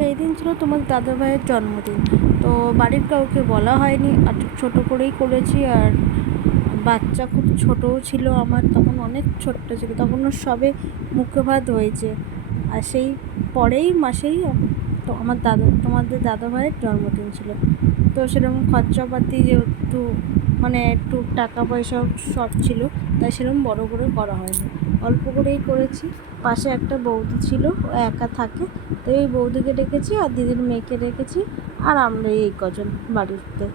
সেই দিন ছিল তোমার দাদাভাইয়ের জন্মদিন। তো বাড়ির কাউকে বলা হয়নি, আর ছোটো করেই করেছি। আর বাচ্চা খুব ছোটও ছিল আমার, তখন অনেক ছোট্ট ছিল, তখন ওর সবে মুখে ভাত হয়েছে। আর সেই পরেই মাসেই তো তোমাদের দাদাভাইয়ের জন্মদিন ছিল। তো সেরকম খরচাপাতি যেহেতু মানে একটু টাকা পয়সাও শর্ট ছিল, তাই সেরকম বড় করে করা হয়নি, অল্প করেই করেছি। পাশে একটা বৌদি ছিল, ও একা থাকে, তো এই বৌদিকে ডেকেছি আর দিদির মেয়েকে ডেকেছি, আর আমরা এই কজন বাড়িতে।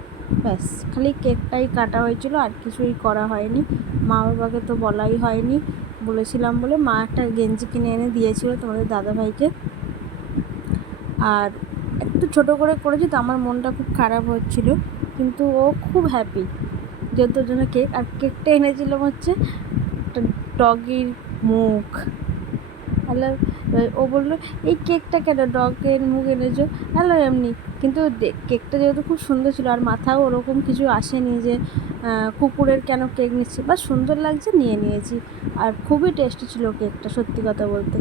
ব্যাস খালি কেকটাই কাটা হয়েছিল, আর কিছুই করা হয়নি। মা বাবাকে তো বলাই হয়নি, বলেছিলাম বলে মা একটা গেঞ্জি কিনে এনে দিয়েছিল তোমাদের দাদাভাইকে। আর একটু ছোটো করে করেছি, তো আমার মনটা খুব খারাপ হচ্ছিল, কিন্তু ও খুব হ্যাপি যেহেতু জন্য কেক। আর কেকটা এনেছিলাম হচ্ছে একটা ডগির মুখ। হ্যালো, ও বললো এই কেকটা কেন ডগের মুখ এনেছো? হ্যালো এমনি, কিন্তু কেকটা যেহেতু খুব সুন্দর ছিল, আর মাথাও ওরকম কিছু আসেনি যে কুকুরের কেন কেক নিচ্ছি, বা সুন্দর লাগছে নিয়ে নিয়েছি। আর খুবই টেস্টি ছিল কেকটা, সত্যি কথা বলতে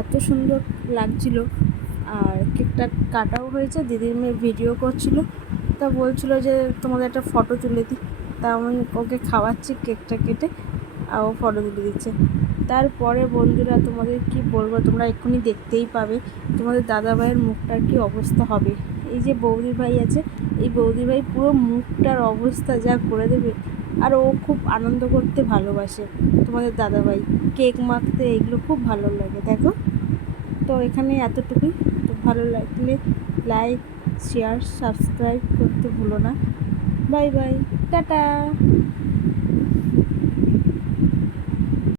এত সুন্দর লাগছিল। আর কেকটা কাটাও হয়েছে, দিদির মেয়ে ভিডিও করছিল, তা বলছিলো যে তোমাদের একটা ফটো তুলে দিই। তা আমি ওকে খাওয়াচ্ছি কেকটা কেটে, আর ও ফটো তুলে দিচ্ছে। তারপরে বন্ধুরা তোমাদের কি বলবো, তোমরা এক্ষুনি দেখতেই পাবে তোমাদের দাদাভাইয়ের মুখটার কি অবস্থা হবে। এই যে বৌদি ভাই আছে, এই বৌদি ভাই পুরো মুখটার অবস্থা যা করে দেবে। আর ও খুব আনন্দ করতে ভালোবাসে, তোমাদের দাদাভাই কেক মাখতে এগুলো খুব ভালো লাগে। দেখো, তো এখানে এতটুকুই। তো ভালো লাগলে লাইক, শেয়ার, সাবস্ক্রাইব করতে ভুলো না। Bye bye, tata.